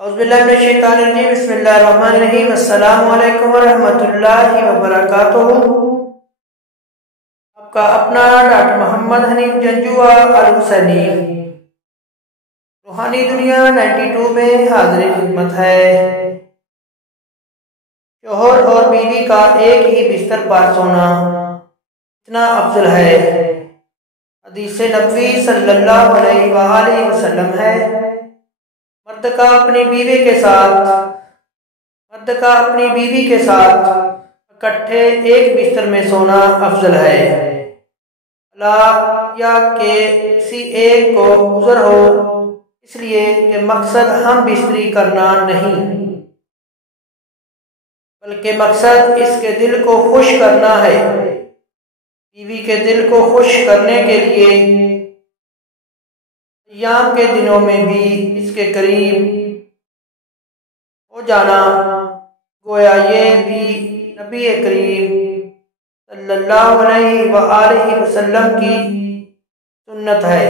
اعوذ باللہ من الشیطان الرجیم بسم اللہ الرحمن الرحیم السلام علیکم ورحمۃ اللہ وبرکاتہ۔ آپ کا اپنا ڈاکٹر محمد حنیف جنجوع الحسینی روحانی دنیا 92 میں حاضر خدمت ہے۔ شوہر اور بیوی کا ایک ہی بستر پر سونا اتنا افضل ہے۔ حدیث نبوی صلی اللہ علیہ وآلہ وسلم ہے، مرد کا اپنی بیوی کے ساتھ اکٹھے ایک بستر میں سونا افضل ہے، اللہ یا کہ کسی ایک کو عذر ہو، اس لیے کہ مقصد ہم بستری کرنا نہیں بلکہ مقصد اس کے دل کو خوش کرنا ہے۔ بیوی کے دل کو خوش کرنے کے لیے ایام کے دنوں میں بھی اس کے قریب ہو جانا، گویا یہ بھی نبی کریم صلی اللہ علیہ وآلہ وسلم کی سنت ہے۔